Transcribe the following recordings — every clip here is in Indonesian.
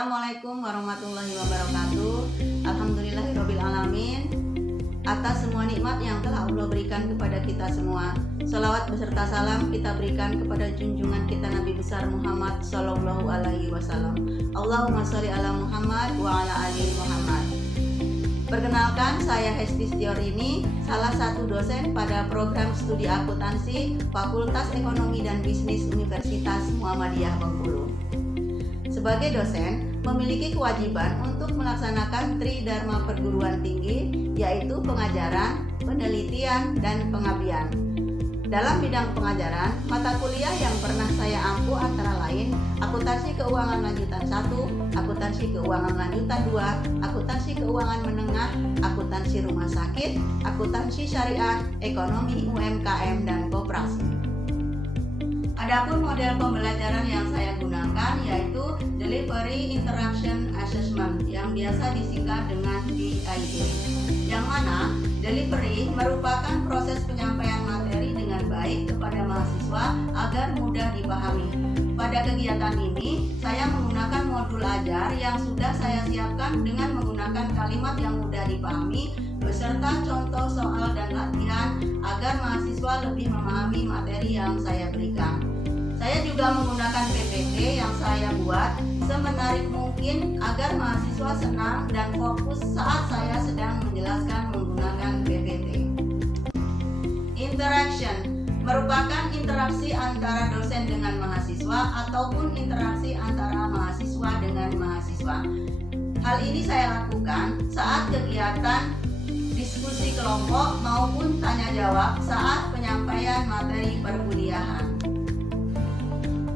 Assalamualaikum warahmatullahi wabarakatuh. Alhamdulillahirabbil alamin. Atas semua nikmat yang telah Allah berikan kepada kita semua, salawat beserta salam kita berikan kepada junjungan kita Nabi besar Muhammad sallallahu alaihi wasallam. Allahumma sholli ala Muhammad wa ala ali Muhammad. Perkenalkan, saya Hesti Setiorini, salah satu dosen pada program studi akuntansi Fakultas Ekonomi dan Bisnis Universitas Muhammadiyah Bengkulu. Sebagai dosen, memiliki kewajiban untuk melaksanakan tridharma perguruan tinggi, yaitu pengajaran, penelitian, dan pengabdian. Dalam bidang pengajaran, mata kuliah yang pernah saya ampu antara lain akuntansi keuangan lanjutan 1, akuntansi keuangan lanjutan 2, akuntansi keuangan menengah, akuntansi rumah sakit, akuntansi syariah, ekonomi UMKM, dan koperasi. Adapun model pembelajaran yang saya gunakan yaitu Delivery Interaction Assessment yang biasa disingkat dengan DIA, yang mana delivery merupakan proses penyampaian materi dengan baik kepada mahasiswa agar mudah dipahami. Pada kegiatan ini, saya menggunakan modul ajar yang sudah saya siapkan dengan menggunakan kalimat yang mudah dipahami beserta contoh soal dan latihan agar mahasiswa lebih memahami materi yang saya berikan. Saya juga menggunakan PPT yang saya buat semenarik mungkin agar mahasiswa senang dan fokus saat saya sedang menjelaskan menggunakan PPT. Interaction merupakan interaksi antara dosen dengan mahasiswa ataupun interaksi antara mahasiswa dengan mahasiswa. Hal ini saya lakukan saat kegiatan diskusi kelompok maupun tanya jawab saat penyampaian materi perkuliahan.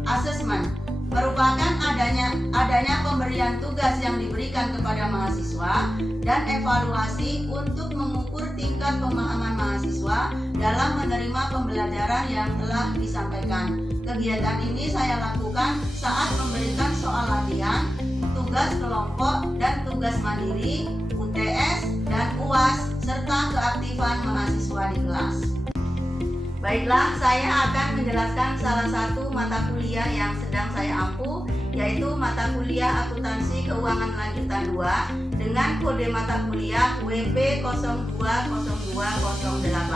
Assessment merupakan adanya pemberian tugas yang diberikan kepada mahasiswa dan evaluasi untuk mengukur tingkat pemahaman mahasiswa dalam menerima pembelajaran yang telah disampaikan. Kegiatan ini saya lakukan saat memberikan soal latihan, tugas kelompok dan tugas mandiri, UTS dan UAS, serta keaktifan mahasiswa di kelas. Baiklah, saya akan menjelaskan salah satu mata kuliah yang sedang saya ampu, yaitu mata kuliah akuntansi keuangan lanjutan 2 dengan kode mata kuliah WP020208.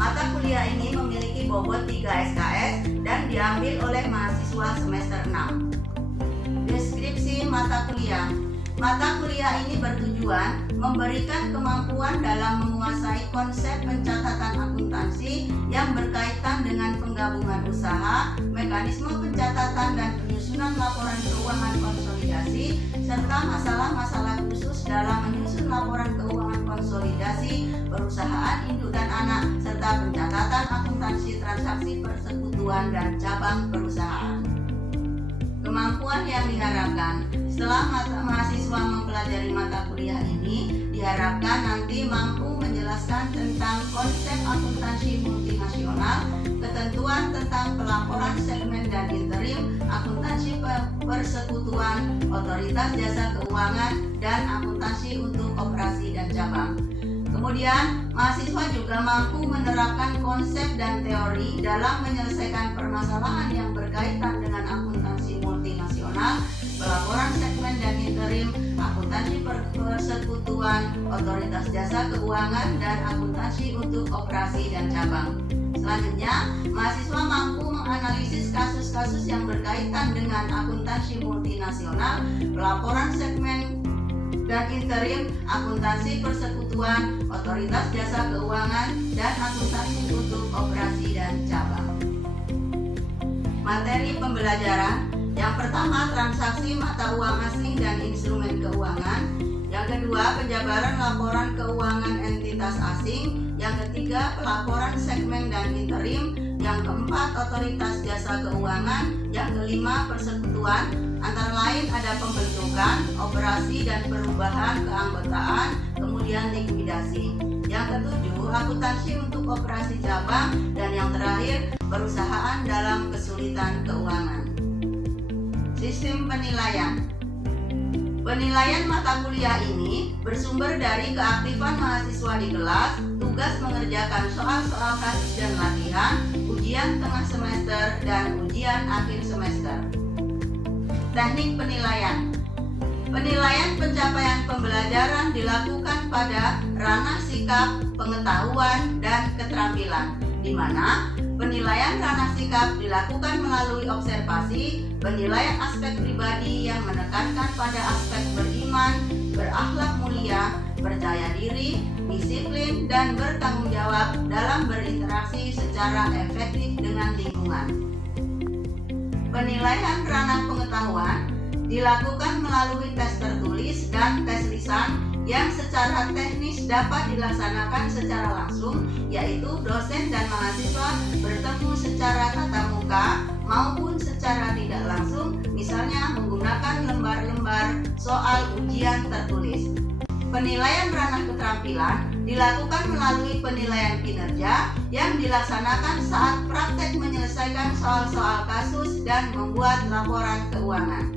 Mata kuliah ini memiliki bobot 3 SKS dan diambil oleh mahasiswa semester 6. Deskripsi mata kuliah. Mata kuliah ini bertujuan memberikan kemampuan dalam menguasai konsep pencatatan akuntansi yang berkaitan dengan penggabungan usaha, mekanisme pencatatan dan penyusunan laporan keuangan konsolidasi, serta masalah-masalah khusus dalam menyusun laporan keuangan konsolidasi, perusahaan induk dan anak, serta pencatatan akuntansi transaksi persekutuan dan cabang perusahaan. Kemampuan yang diharapkan setelah mahasiswa mempelajari mata kuliah ini, diharapkan nanti mampu menjelaskan tentang konsep akuntansi multinasional, ketentuan tentang pelaporan segmen dan interim, akuntansi persekutuan, otoritas jasa keuangan, dan akuntansi untuk koperasi dan cabang. Kemudian, mahasiswa juga mampu menerapkan konsep dan teori dalam menyelesaikan permasalahan yang berkaitan dengan akuntansi multinasional, pelaporan segmen dan interim, akuntansi persekutuan, otoritas jasa keuangan, dan akuntansi untuk operasi dan cabang. Selanjutnya, mahasiswa mampu menganalisis kasus-kasus yang berkaitan dengan akuntansi multinasional, pelaporan segmen dan interim, akuntansi persekutuan, otoritas jasa keuangan, dan akuntansi untuk operasi dan cabang. Materi pembelajaran. Yang pertama, transaksi mata uang asing dan instrumen keuangan. Yang kedua, penjabaran laporan keuangan entitas asing. Yang ketiga, pelaporan segmen dan interim. Yang keempat, otoritas jasa keuangan. Yang kelima, persekutuan. Antara lain ada pembentukan, operasi dan perubahan keanggotaan, kemudian likuidasi. Yang ketujuh, akuntansi untuk operasi cabang. Dan yang terakhir, perusahaan dalam kesulitan keuangan. Sistem penilaian. Penilaian mata kuliah ini bersumber dari keaktifan mahasiswa di kelas, tugas mengerjakan soal-soal kasus dan latihan, ujian tengah semester, dan ujian akhir semester. Teknik penilaian. Penilaian pencapaian pembelajaran dilakukan pada ranah sikap, pengetahuan, dan keterampilan, di mana penilaian ranah sikap dilakukan melalui observasi, penilaian aspek pribadi yang menekankan pada aspek beriman, berakhlak mulia, percaya diri, disiplin, dan bertanggung jawab dalam berinteraksi secara efektif dengan lingkungan. Penilaian ranah pengetahuan dilakukan melalui tes tertulis dan tes lisan yang secara teknis dapat dilaksanakan secara langsung, yaitu dosen dan mahasiswa bertemu secara tatap muka maupun secara tidak langsung, misalnya menggunakan lembar-lembar soal ujian tertulis. Penilaian ranah keterampilan dilakukan melalui penilaian kinerja yang dilaksanakan saat praktek menyelesaikan soal-soal kasus dan membuat laporan keuangan.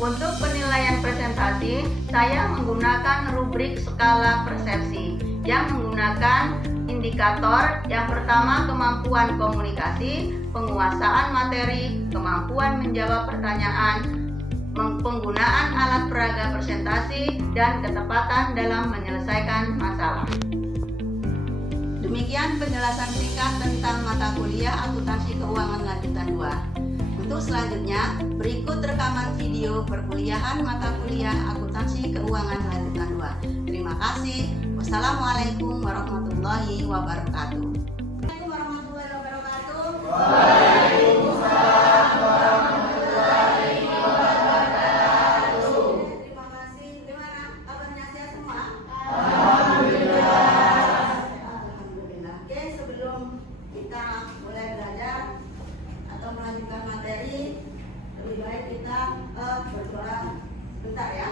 Untuk penilaian presentasi, saya menggunakan rubrik skala persepsi yang menggunakan indikator yang pertama kemampuan komunikasi, penguasaan materi, kemampuan menjawab pertanyaan, penggunaan alat peraga presentasi, dan ketepatan dalam menyelesaikan masalah. Demikian penjelasan singkat tentang mata kuliah akuntansi keuangan lanjutan 2. Untuk selanjutnya, berikut rekaman video perkuliahan mata kuliah akuntansi keuangan lanjutan 2. Terima kasih. Wassalamualaikum warahmatullahi wabarakatuh. Waalaikumsalam warahmatullahi wabarakatuh. Waalaikumsalam warahmatullahi wabarakatuh. Terima kasih. Gimana kabarnya, sehat semua? Alhamdulillah. Alhamdulillah. Oke, sebelum kita mulai belajar atau melanjutkan materi, lebih baik kita berdoa sebentar ya.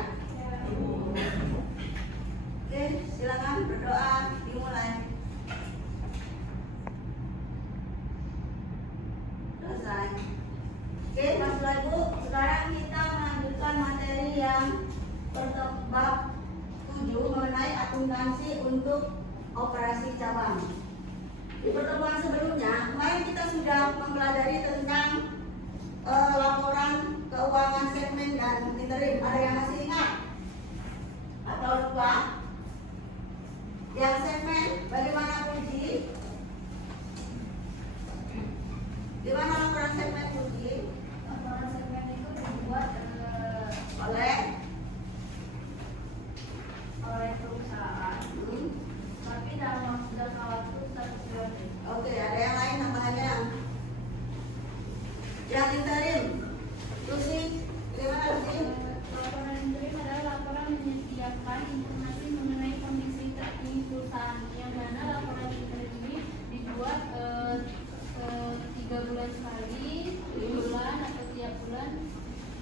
Oke, silakan berdoa, dimulai. Selesai. Oke, Bapak Ibu, sekarang kita melanjutkan materi yang bab 7 mengenai akuntansi untuk operasi cabang. Di pertemuan sebelumnya, kemarin kita sudah mempelajari tentang laporan keuangan segmen dan interim. Ada yang masih ingat? Atau lupa? Yang segmen, bagaimana Puji? Gimana laporan segmen Puji? Laporan segmen itu dibuat Oleh perusahaan, tapi dalam jangka waktu 1 bulan. Oke, ada yang lain tambahannya? Yang interim, Lucy, bagaimana Lucy? Laporan interim adalah laporan menyediakan informasi mengenai kondisi terkini perusahaan, yang mana laporan interim ini dibuat 3 bulan sekali, 2 bulan atau tiap bulan,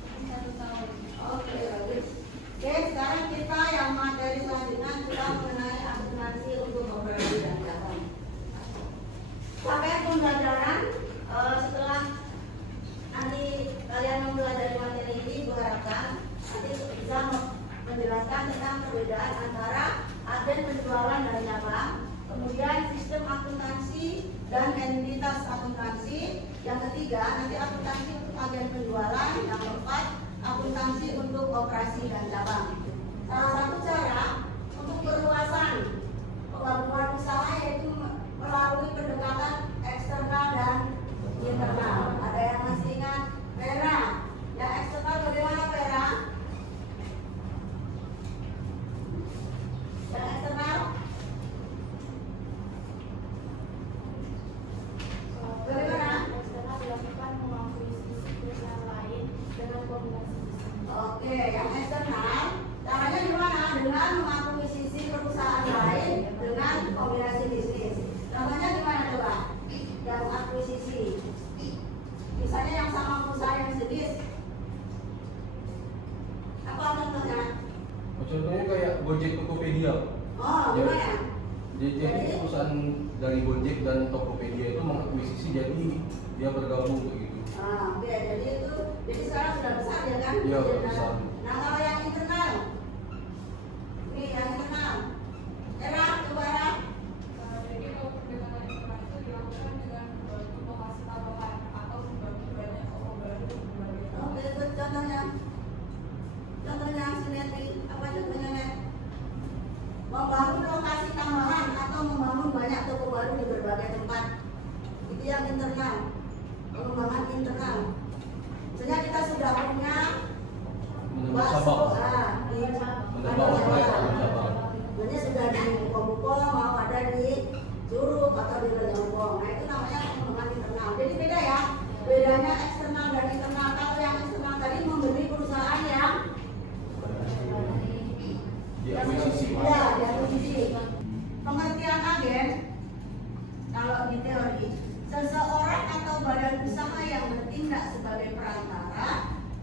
atau 1 tahun. Oke, bagus. Oke, sekarang kita yang materi selanjutnya kita mengenai akuntansi untuk operasi dan cabang. Sampai pembelajaran setelah nanti kalian mempelajari materi ini, diharapkan nanti bisa menjelaskan tentang perbedaan antara agen penjualan dan cabang, kemudian sistem akuntansi dan entitas akuntansi. Yang ketiga, nanti akuntansi untuk agen penjualan. Yang keempat, akuntansi untuk operasi dan cabang. Salah satu cara untuk perluasan penggabungan usaha yaitu melalui pendekatan eksternal dan internal. Ada yang masih ingat Vera? Yang eksternal bagaimana Vera? Yang eksternal bagaimana? Eksternal dilakukan mengakuisisi perusahaan lain dengan kombinasi bisnis. Oke, yang eksternal caranya gimana? Dengan mengakuisisi perusahaan lain dengan kombinasi bisnis. Contohnya gimana coba? Yang akuisisi, misalnya yang sama perusahaan yang sejenis. Apa contohnya? Contohnya kayak Gojek Tokopedia. Oh, gimana? Jadi perusahaan dari Gojek dan Tokopedia itu mengakuisisi, jadi dia bergabung begitu. Oke, jadi sekarang sudah besar ya kan? Iya, sudah besar. Nah, kalau yang internal, ini yang internal, Era, coba Era. Jadi kalau pendekatan internal itu dilakukan dengan pembahasan tambahan atau membagi banyak orang baru. Oke, itu contohnya. yang internal, pengembangan internal. Misalnya kita sudah punya bakso, menambah outlet atau cabang. sebenarnya sudah di buko-buko, mau ada di Curug atau di Lejambong. Nah itu namanya pengembangan internal. Jadi beda ya, bedanya eksternal dan internal. Kalau yang eksternal tadi membeli perusahaan yang Diakuisisi. ya, diakuisisi. Pengertian agen, kalau di teori, seseorang atau badan usaha yang bertindak sebagai perantara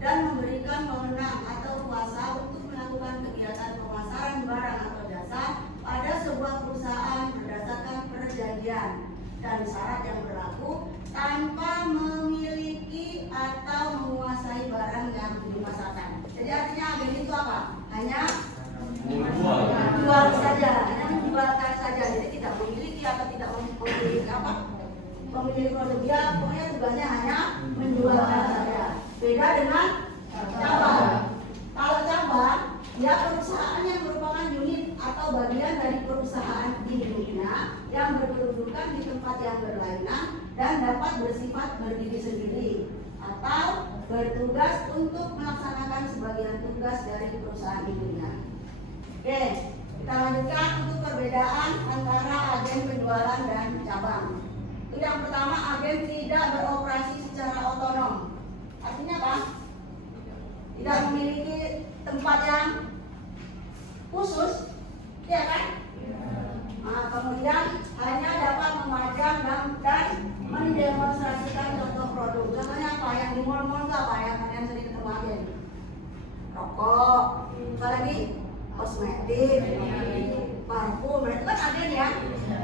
dan memberikan wewenang atau kuasa untuk melakukan kegiatan pemasaran barang atau jasa pada sebuah perusahaan berdasarkan perjanjian dan syarat yang berlaku tanpa memiliki atau menguasai barang yang dipasarkan. Jadi artinya agen itu apa? Hanya menjual saja, hanya menjualkan saja. Jadi tidak memiliki atau tidak memiliki apa? Memiliki produk, dia pokoknya tugasnya hanya menjualkan saja. Beda dengan cabang. Kalau cabang, dia perusahaan yang merupakan unit atau bagian dari perusahaan induknya yang berkedudukan di tempat yang berlainan dan dapat bersifat berdiri sendiri atau bertugas untuk melaksanakan sebagian tugas dari perusahaan induknya. Oke, kita lanjutkan untuk perbedaan antara agen penjualan dan cabang. Itu yang pertama, agen tidak beroperasi secara otonom. Artinya apa? Tidak memiliki tempat yang khusus, ya kan? Nah, kemudian hanya dapat memajang dan mendemonstrasikan contoh produk. Contohnya apa? Yang di mall-mall itu apa yang kalian sering ketemu agen? Rokok, apa lagi? Kosmetik, parfum, itu kan agen ya.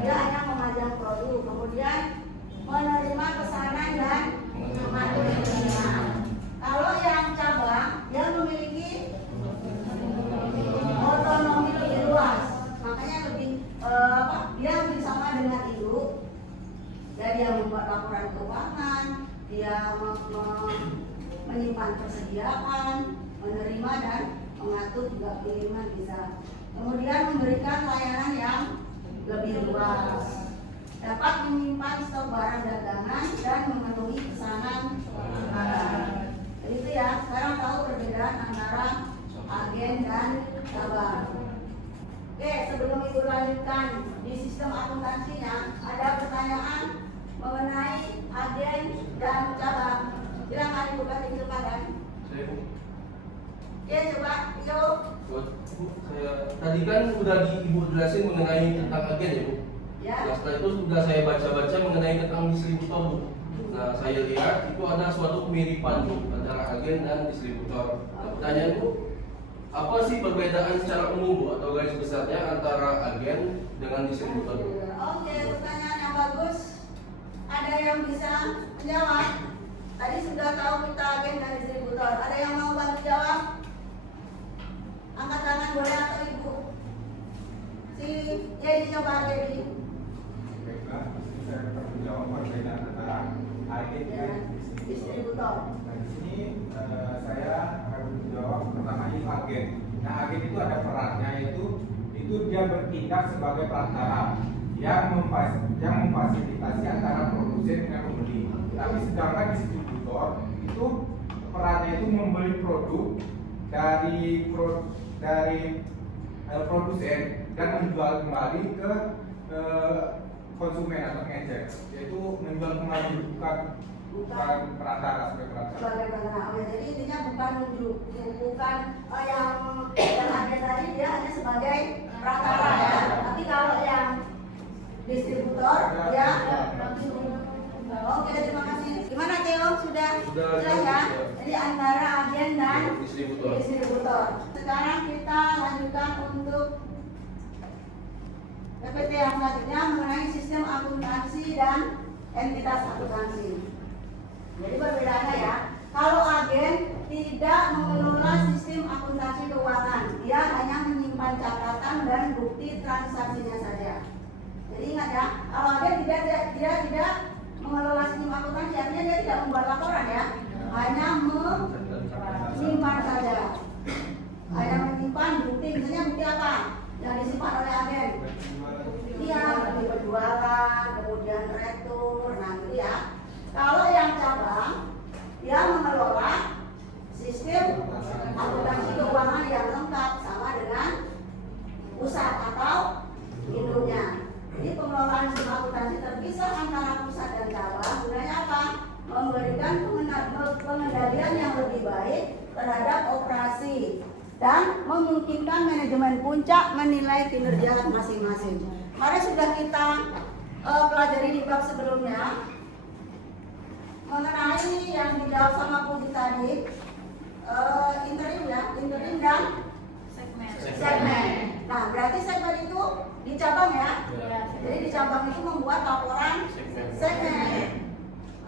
Dia hanya memajang produk, kemudian menerima pesanan dan mengatur penerimaan. Kalau yang cabang, dia memiliki otonomi lebih luas, makanya lebih dia lebih sama dengan induk. Jadi dia membuat laporan keuangan, dia menyimpan persediaan, menerima dan mengatur juga pengiriman bisa. Kemudian memberikan layanan yang lebih luas, dapat menyimpan stok barang dagangan dan memenuhi pesanan pelanggan. Itu ya. Sekarang tahu perbedaan antara agen dan cabang. Oke, sebelum ibu lanjutkan di sistem akuntansinya, ada pertanyaan mengenai agen dan cabang. Silakan ibu kasih kesempatan. Oke, coba yuk. Saya tadi kan udah ibu jelasin mengenai tentang agen ya Bu. Ya. Nah, setelah itu sudah saya baca-baca mengenai tentang distributor Bu. Nah saya lihat itu ada suatu kemiripan Bu antara agen dan distributor. Nah, pertanyaan Bu, apa sih perbedaan secara umum Bu atau garis besarnya antara agen dengan distributor Bu? Oke, pertanyaan yang bagus. Ada yang bisa menjawab? Tadi sudah tahu kita agen dan distributor. Ada yang mau bantu jawab? Angkat tangan boleh atau ibu? Si Yedi coba Yedi. Baiklah, saya akan menjawab perbedaan antara agen dan Distributor. Nah, di sini saya akan menjawab pertama itu agen. Nah, agen itu ada perannya itu dia bertindak sebagai perantara yang memfasilitasi antara produsen dengan pembeli. Tapi sedangkan distributor itu perannya itu membeli produk dari produsen dan menjual kembali ke konsumen atau ngecek, yaitu menjual kembali bukan perantara sebagai perantara. Sebagai perantara. Oke, jadi intinya bukan yang agen tadi dia hanya sebagai perantara ya. Tapi kalau yang distributor ya. Oke, terima kasih. Gimana Theo? Sudah jelas ya? Jadi antara agen dan distributor. Sekarang kita lanjutkan untuk PPT yang selanjutnya mengenai sistem akuntansi dan entitas akuntansi. Jadi perbedaannya ya, kalau agen tidak mengelola sistem akuntansi keuangan, dia hanya menyimpan catatan dan bukti transaksinya saja. Jadi ingat ya, kalau agen dia tidak mengelola sistem akuntansi, artinya dia tidak membuat laporan ya, hanya menyimpan saja. Hanya menyimpan bukti, misalnya bukti apa yang disimpan oleh agen? Iya, bukti penjualan, kemudian retur, nah gitu ya. memberikan pengendalian yang lebih baik terhadap operasi dan memungkinkan manajemen puncak menilai kinerja masing-masing. Kemarin sudah kita pelajari di bab sebelumnya mengenai yang dijawab sama Puji tadi, interim dan segmen. Nah, berarti segmen itu di cabang ya. Jadi di cabang itu membuat laporan segmen.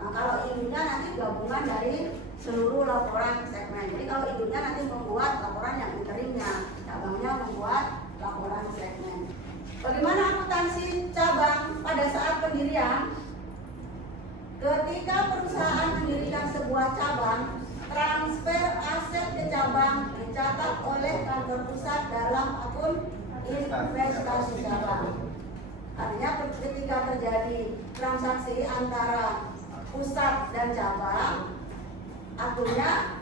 Nah, kalau indunya nanti gabungan dari seluruh laporan segmen. Jadi kalau indunya nanti membuat laporan yang interimnya, cabangnya membuat laporan segmen. Bagaimana akuntansi cabang pada saat pendirian? Ketika perusahaan mendirikan sebuah cabang, transfer aset ke cabang dicatat oleh kantor pusat dalam akun investasi cabang. Artinya ketika terjadi transaksi antara pusat dan cabang, akunnya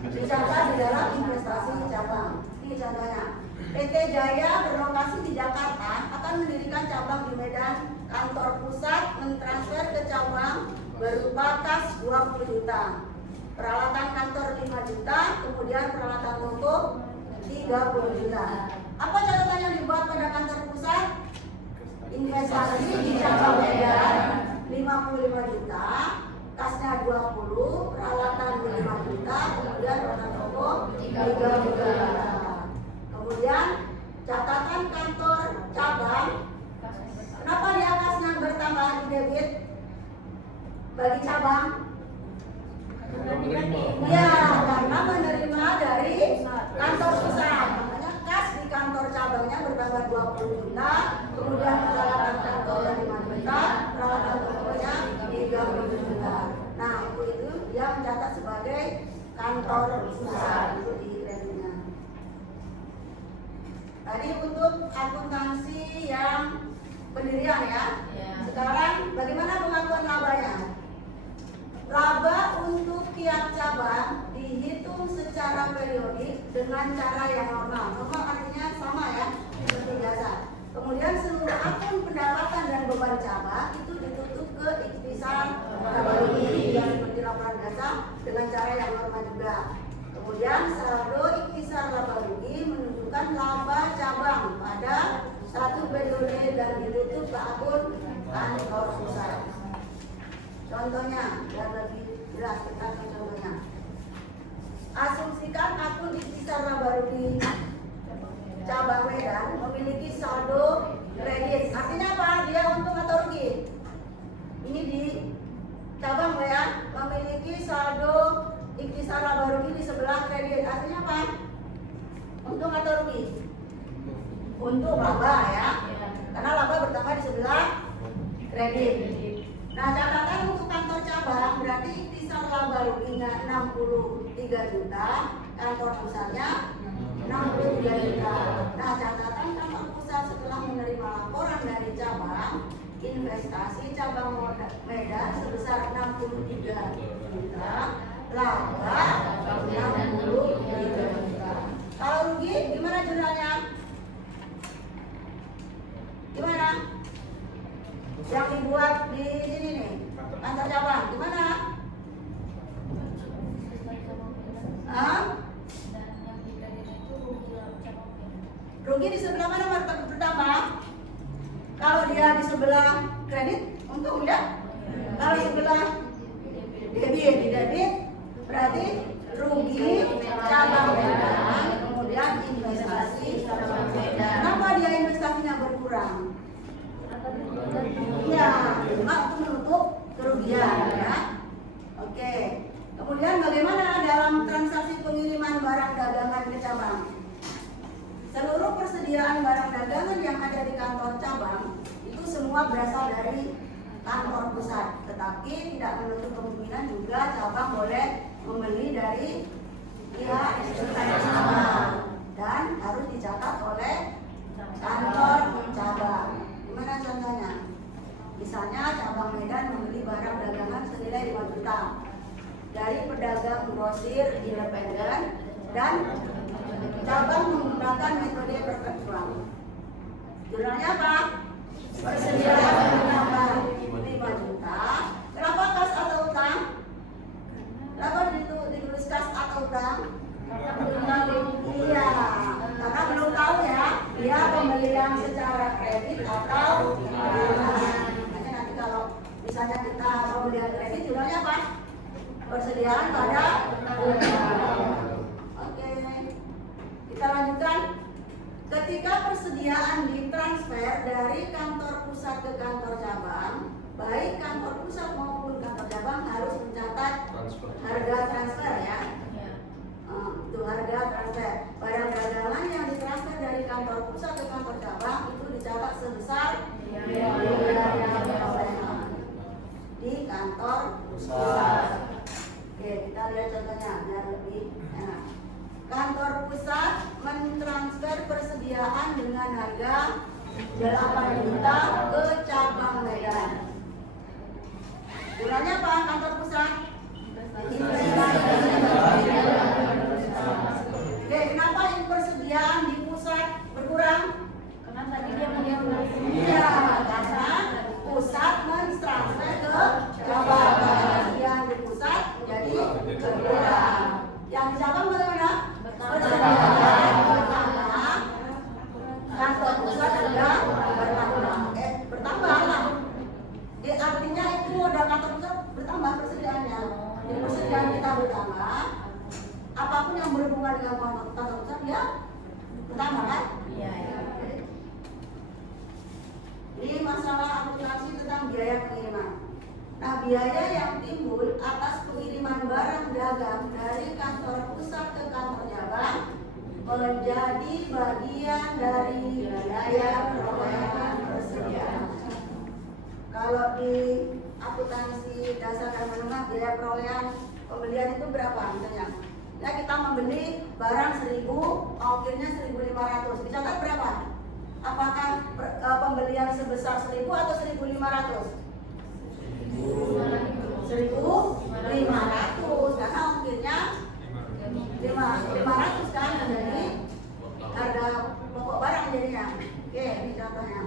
dicatat di dalam investasi cabang. Ini contohnya, PT Jaya berlokasi di Jakarta akan mendirikan cabang di Medan. Kantor pusat mentransfer ke cabang berupa kas 20 juta, peralatan kantor 5 juta, kemudian peralatan toko 30 juta. Apa catatan yang dibuat pada kantor pusat? Investasi di cabang Medan 55 juta, kasnya 20, peralatan 5 juta, kemudian peralatan toko 30 juta. Kemudian catatan kantor cabang, kenapa dia kasnya bertambah di debit bagi cabang? Ya, karena menerima dari kantor pusat. Makanya kas di kantor cabangnya bertambah 20 juta, kemudian peralatan kantornya 5 juta, peralatan tokonya 30 juta. Nah, itu dia mencatat sebagai kantor pusat itu di kreditnya. Tadi untuk akuntansi yang pendirian ya. Sekarang bagaimana pengakuan labanya? Laba untuk tiap cabang dihitung secara periodik dengan cara yang normal. Normal artinya sama ya, seperti biasa. Kemudian seluruh akun pendapatan dan beban cabang itu ditutup ke ikhtisar laba rugi yang seperti laporan biasa dengan cara yang normal juga. Kemudian saldo ikhtisar laba rugi menunjukkan laba cabang pada satu periode dan ditutup ke akun kantor pusat. Contohnya, biar lebih jelas kita akan contohnya. Asumsikan akun ikhtisar laba rugi cabang Medan memiliki saldo kredit. Artinya apa? Dia untung atau rugi? Ini di cabang ya, memiliki saldo ikhtisar laba rugi di sebelah kredit. Artinya apa? Untung atau rugi? Untung, laba ya. Karena laba bertambah di sebelah kredit. Nah, catatan untuk kantor cabang berarti ikhtisar laba ruginya 63 juta, kantor pusatnya 63 juta. Nah, catatan kantor pusat setelah menerima laporan dari cabang, investasi cabang Medan sebesar 63 juta, laba 63 juta. Kalau rugi gimana jurnalnya? Gimana? Yang dibuat di sini nih, kantor cabang, gimana? Rugi di sebelah mana bertambah? Kalau dia di sebelah kredit, untung enggak? Kalau sebelah debit, berarti rugi cabang Medan, kemudian investasi cabang Medan. Kenapa dia investasinya berkurang? Iya, cuma untuk menutup kerugian ya. Oke. Kemudian bagaimana dalam transaksi pengiriman barang dagangan ke cabang? Seluruh persediaan barang dagangan yang ada di kantor cabang itu semua berasal dari kantor pusat, tetapi tidak menutup kemungkinan juga cabang boleh membeli dari pihak cabang dan harus dicatat oleh kantor cabang. Gimana contohnya? Misalnya cabang Medan membeli barang dagangan senilai 5 juta dari pedagang grosir independen dan cabang menggunakan metode perfect jual. Jurnalnya apa? Persediaan menambah 5 juta. Kenapa kas atau utang? persediaan pada Oke, kita lanjutkan. Ketika persediaan ditransfer dari kantor pusat ke kantor cabang, baik kantor pusat maupun kantor cabang harus mencatat Transfer. harga transfer ya. Itu harga transfer. Barang dagangan yang ditransfer dari kantor pusat ke kantor cabang itu dicatat sebesar di kantor pusat. Oke, kita lihat contohnya biar lebih enak. Kantor pusat mentransfer persediaan dengan harga 8 juta ke cabang Medan. Gunanya apa kantor pusat? Oke, kenapa persediaan di pusat berkurang? Karena tadi dia mau Iya, karena pusat mentransfer ke cabang. Persediaan di pusat jadi berkurang. Yang di cabang bagaimana? Persediaan bertambah. Kantor pusat juga bertambah lah. Artinya itu modal kantor pusat bertambah persediaannya. Jadi persediaan kita bertambah. Apapun yang berhubungan dengan kantor pusat dia bertambah kan? Iya. Ini masalah akuntansi tentang biaya pengiriman. Nah, biaya yang timbul atas pengiriman barang dagang dari kantor pusat ke kantor cabang menjadi bagian dari biaya perolehan persediaan. Kalau di akuntansi dasar dan menengah biaya perolehan pembelian itu berapa misalnya? Ya, kita membeli barang 1000, ongkirnya 1.500. Dicatat berapa? Apakah pembelian sebesar 1.000 atau 1.500? 1.500 karena ongkirnya 500 kan, jadi harga pokok barang jadinya. Oke, ini contohnya.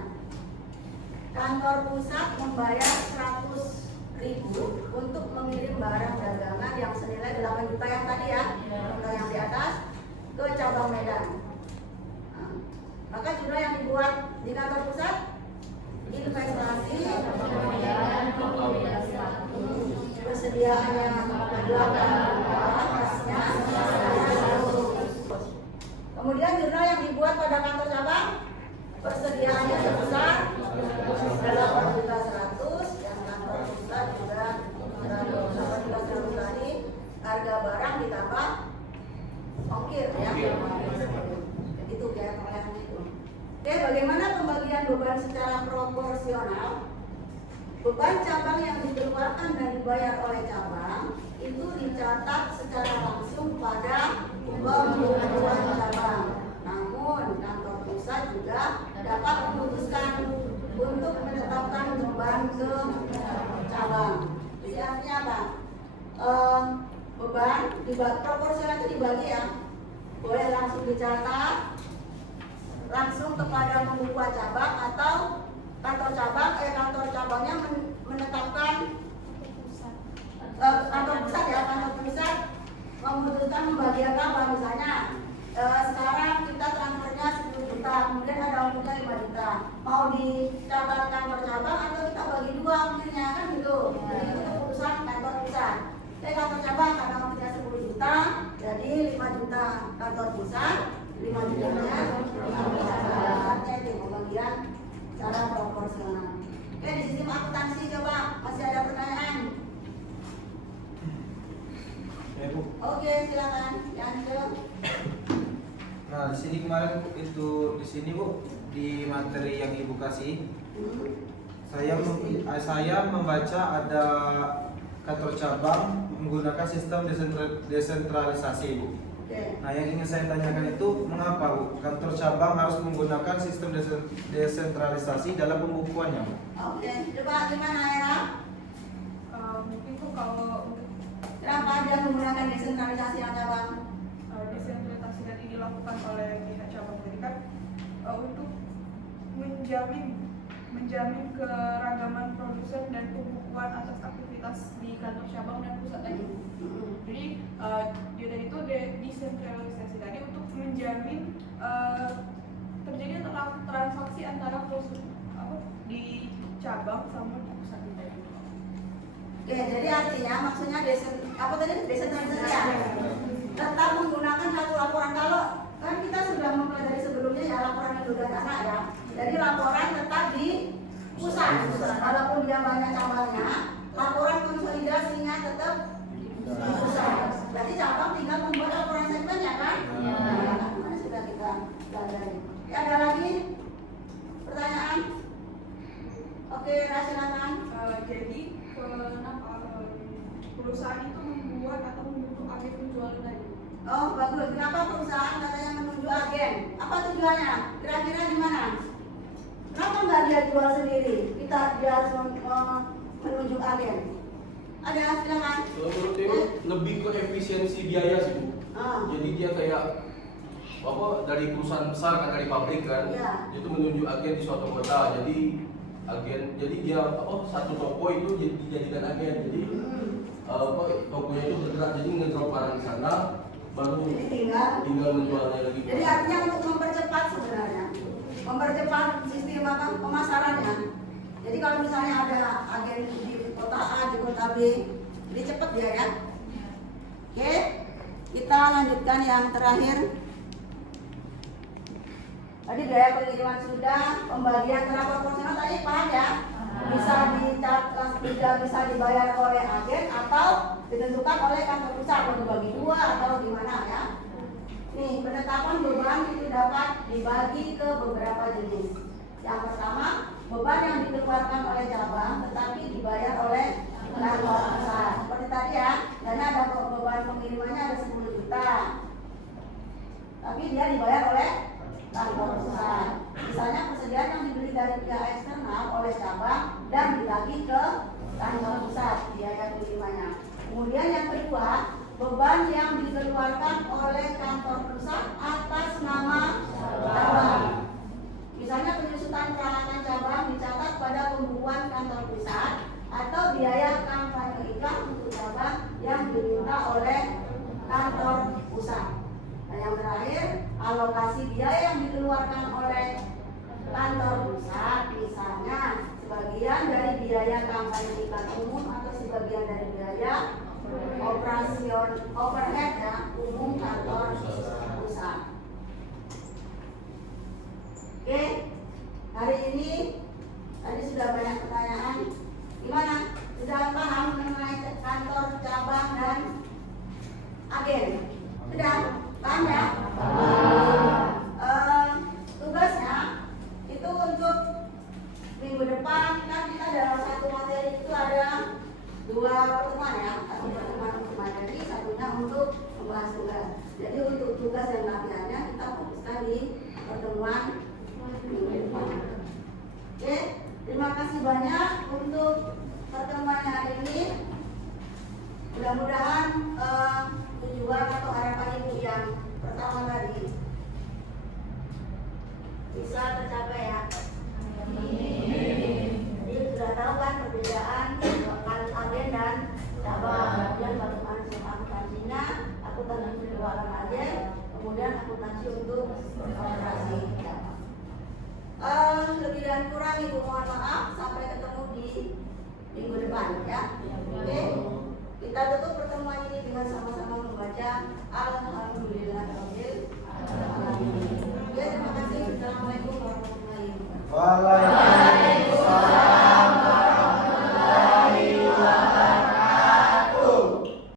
Kantor pusat membayar 100.000 untuk mengirim barang dagangan yang senilai 8 juta yang tadi ya, contoh yang di atas, ke cabang Medan. Nah, maka jumlah yang dibuat di kantor pusat investasi persediaannya 8 juta, kasnya 100. Kemudian jurnal yang dibuat pada kantor cabang persediaannya sebesar 8 juta 100, yang kantor pusat juga 8 juta 100 tadi, harga barang ditambah ongkir ya. Itu biaya perolehan itu. Oke, bagaimana pembagian beban secara proporsional? Beban cabang yang dikeluarkan dan dibayar oleh cabang itu dicatat secara langsung pada pembukuan cabang. Namun kantor pusat juga dapat memutuskan untuk menetapkan beban ke cabang. Jadi artinya apa? Beban proporsional itu dibagi ya. Boleh langsung dicatat langsung kepada pembukuan cabang atau kantor cabangnya menetapkan kantor pusat memutuskan membagikan apa misalnya sekarang kita transfernya 10 juta, kemudian ada ongkirnya 5 juta, mau dicatat kantor cabang atau kita bagi dua ongkirnya kan gitu. Jadi itu keputusan kantor pusat. Kantor cabang karena ongkirnya 10 juta jadi 5 juta kantor pusat, 5 jutanya kantor cabang. Itu pembagian secara proporsional. Oke, di sistem akuntansi coba masih ada pertanyaan? Ya, Bu. Oke, silakan. Yang ke Nah, di sini kemarin itu di sini Bu, di materi yang Ibu kasih, saya membaca ada kantor cabang menggunakan sistem desentralisasi, Bu. Oke. Nah, yang ingin saya tanyakan itu mengapa, Bu, kantor cabang harus menggunakan sistem desentralisasi dalam pembukuannya, Bu? Oke, coba gimana Era? Mungkin tuh kalau Kenapa dia menggunakan desentralisasi yang cabang? Desentralisasi tadi dilakukan oleh pihak cabang tadi kan untuk menjamin keragaman produsen dan pembukuan atas aktivitas di kantor cabang dan pusat tadi. Jadi dia tadi itu desentralisasi tadi untuk menjamin terjadi transaksi antara di cabang sama di pusat tadi. Oke, jadi artinya maksudnya desentralisasi ya. Tetap menggunakan satu laporan. Kalau kan kita sudah mempelajari sebelumnya ya laporan induk dan anak ya. Jadi laporan tetap di pusat. Walaupun dia banyak cabangnya, laporan konsolidasinya tetap di pusat. Berarti cabang tinggal membuat laporan segmen ya kan? Mana sudah kita pelajari. Ya, ada lagi pertanyaan? Oke, silakan. Jadi kenapa perusahaan itu membuat atau membentuk agen penjualan tadi? Oh, bagus. Kenapa perusahaan katanya menunjuk agen? Apa tujuannya? Kira-kira di mana? Kenapa nggak dia jual sendiri? Dia harus menunjuk agen. Ada, silakan. Kalau menurut Teo lebih ke efisiensi biaya sih Bu. Jadi dia kayak apa dari perusahaan besar kan, dari pabrik kan, Iya. itu menunjuk agen di suatu kota. Jadi dia satu toko itu dijadikan agen. Jadi tokonya itu bergerak, jadi ngedrop barang di sana, baru Jadi tinggal menjualnya lagi. Jadi artinya untuk mempercepat sebenarnya, mempercepat sistem pemasarannya. Jadi kalau misalnya ada agen di kota A, di kota B, jadi cepat dia ya. Oke, kita lanjutkan yang terakhir. Tadi biaya pengiriman sudah, pembagian secara proporsional tadi paham ya? Bisa bisa dibayar oleh agen atau ditentukan oleh kantor pusat, mau dibagi dua atau gimana ya? Nih, penetapan beban itu dapat dibagi ke beberapa jenis. Yang pertama, beban yang dikeluarkan oleh cabang tetapi dibayar oleh kantor pusat. Seperti tadi ya, dana ada beban pengirimannya ada 10 juta. Tapi dia dibayar oleh kantor pusat. Misalnya persediaan yang dibeli dari pihak eksternal oleh cabang dan ditagih ke kantor pusat biaya pengirimannya. Kemudian yang kedua, beban yang dikeluarkan oleh kantor pusat atas nama cabang. Misalnya penyusutan peralatan cabang dicatat pada pembukuan kantor pusat atau biaya kampanye iklan untuk cabang yang diminta oleh kantor pusat. Dan yang terakhir, alokasi biaya yang dikeluarkan oleh kantor pusat, misalnya sebagian dari biaya kampanye iklan umum atau sebagian dari biaya overhead ya, umum kantor pusat. Oke, hari ini tadi sudah banyak pertanyaan. Gimana? Sudah paham mengenai kantor cabang dan agen? Sudah paham ya? Tugasnya itu untuk minggu depan kan kita dalam satu materi itu ada 2 pertemuan ya, satu pertemuan untuk materi, satunya untuk membahas tugas. Jadi untuk tugas dan latihannya kita fokuskan di pertemuan minggu depan. Oke, terima kasih banyak untuk pertemuan hari ini. Mudah-mudahan tujuan atau harapan ibu yang pertama tadi bisa tercapai ya. Jadi sudah tahu kan perbedaan agen dan cabang, kemudian bagaimana sistem akuntansinya, akuntansi keuangan agen, kemudian akuntansi untuk operasi cabang. Lebih dan kurang ibu mohon maaf, sampai ketemu di minggu depan ya. Oke, kita tutup pertemuan ini dengan sama-sama membaca Al-Fatihah.